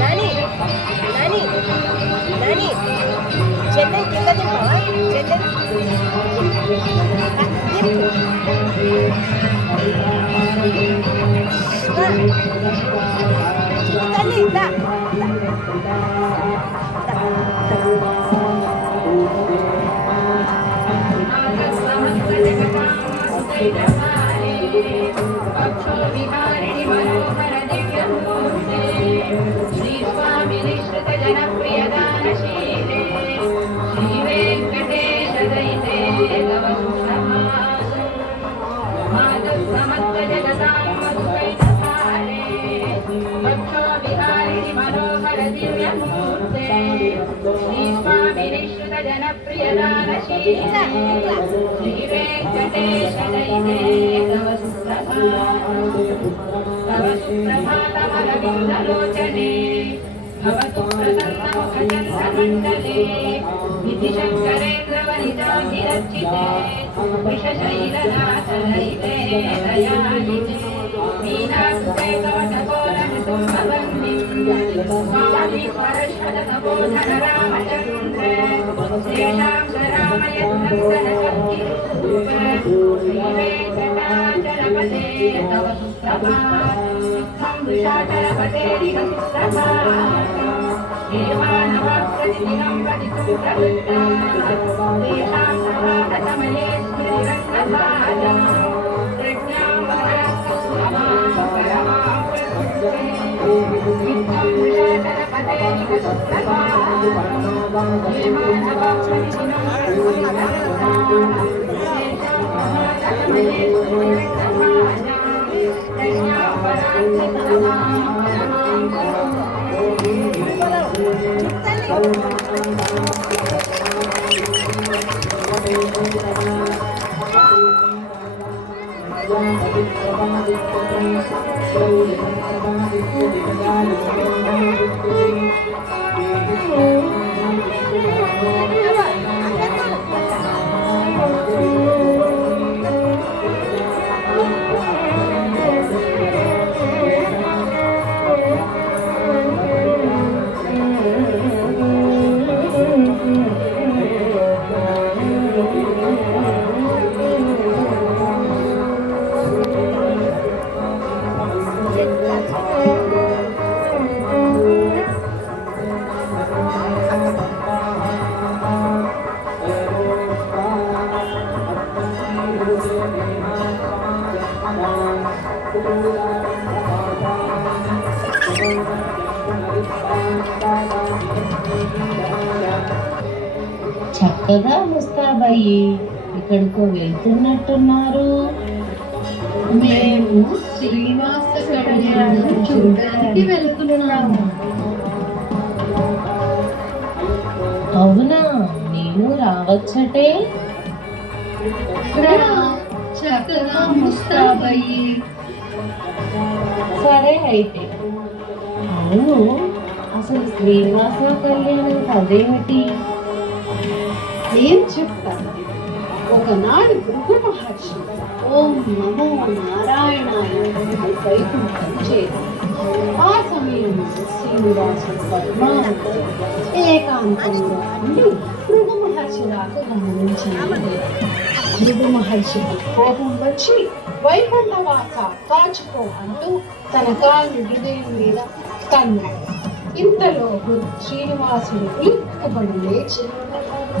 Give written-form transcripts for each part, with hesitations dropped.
నాని నాని నాని చెన్నై కింద దింపావా చెన్నై తల్లి श्री स्वामी निश्चित जनप्रियदानशीले श्री वेंकटेश दयिते तव माधव समस्त जगतां मधुकैटभारे वक्षो विहारिणि मनोहर दिव्यमूर्ते श्री स्वामी निश्चित जनप्रियदानशीले श्री वेंकटेश दयिते तव सुप्रभातमरविन्दलोचने भवतु प्रसन्नमुखचन्द्रमण्डले निधिशङ्करेन्द्रवनिताभिरचिते वृषशैलनाथलयिते दयानिधे मीनास्ते कवचकोलकुम्भवन्निं स्वामी परषदनबोधन रामचन्द्र श्रीशां शरामयन्नन्दनकर्तिरूप श्रीवेङ्कटाचलपते तव सुप्रभातम् देवानवाप्रतिदिनं वदितुं प्रवृत्ता तेषां प्रभातसमये स्मृतिरङ्गभाजं प्रज्ञां वरस्तुमां परमां प्रकृते नित्यं वृषाचलपते सुप्रभातम् देवानवाप्रतिदिनं प्रवृत्ता तेषां प्रभातसमये स्मृतिरङ्गभाजं చక్కగా ముస్తాబయ్యి ఇక్కడికో వెళ్తున్నట్టున్నారు. మేము శ్రీనివాస కళ్యాణం చూడడానికి వెళ్తున్నాము. అవునా, నేను రావచ్చటే. చక్కగా ముస్తాబయ్యి. సరే అయితే. అవును, అసలు శ్రీనివాస కళ్యాణం అదేమిటి? ఏం చెప్తాను. ఒకనాడు భృగు మహర్షి ఓం నమో నారాయణాయ వైకుంఠం చేరు. ఆ సమయంలో శ్రీనివాసుడు పద్మావతి ఏకాంతంలో ఉండి భృగు మహర్షి రాక గమనించాడు. భృగు మహర్షికి కోపం వచ్చి వైకుంఠవాస కాచుకో అంటూ తన కాళ్ళు హృదయం మీద తన్నాడు. ఇంతలో శ్రీనివాసుడు ఉలిక్కబడి లేచి,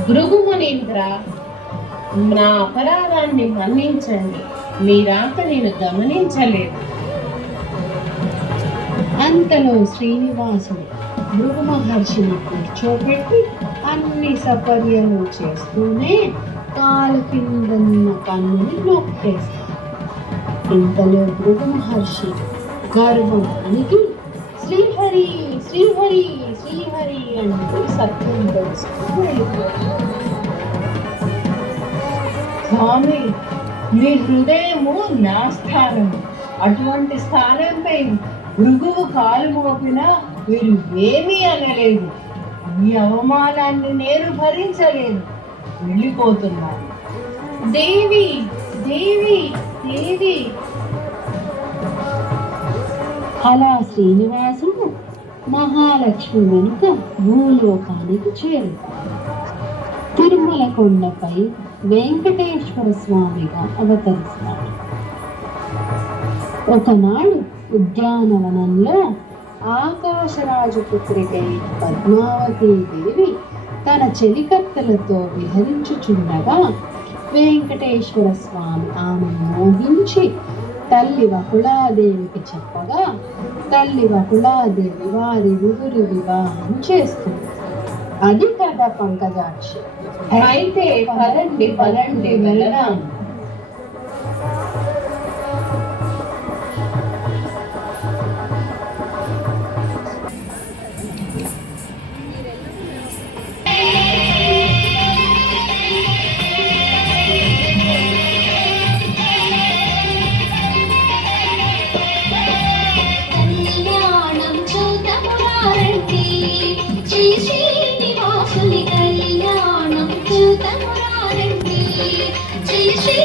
భృగుమునీంద్ర, నా అపరాధాన్ని మన్నించండి, మీరాక నేను గమనించలేదు. అంతలో శ్రీనివాసుడు భృగు మహర్షిని కూర్చోబెట్టి అన్ని సపర్యలు చేస్తూనే కాలు కిందన్న కన్నుని నొక్కేస్తాడు. ఇంతలో భృగు మహర్షి గర్వం అణిగి శ్రీహరి శ్రీహరి శ్రీహరి అంటూ సత్యం తెలుసుకుని వెళ్ళిపోయాడు. స్వామి, మీ హృదయము నా స్థానము. అటువంటి స్థానంపై భృగువు కాలు మోపినా మీరు ఏమీ అనలేదు. ఈ అవమానాన్ని నేను భరించలేను, వెళ్ళిపోతున్నాను. దేవి దేవి దేవి. అలా శ్రీనివాసుడు మహాలక్ష్మి వెనుక భూలోకానికి చేరుతాడు. తిరుమల కొండపై వెంకటేశ్వర స్వామిగా అవతరిస్తాడు. ఒకనాడు ఉద్యానవనంలో ఆకాశరాజు పుత్రికైన పద్మావతీ దేవి తన చెలికత్తెలతో విహరించుచుండగా వెంకటేశ్వర స్వామి ఆమెను మోహించి తల్లి వకుళాదేవికి చెప్పగా తల్లి వకుళాదేవి వారి విదురు వివాహం చేస్తుంది. అది కథ పంకజాక్షి. అయితే పదండి పదండి వెళదాం. కళ్యాణం చూతమురారండి, శ్రీ శ్రీనివాసుని కళ్యాణం చూతమురారండి, శ్రీ శ్రీ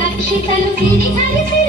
అక్షితలు గిరిహరి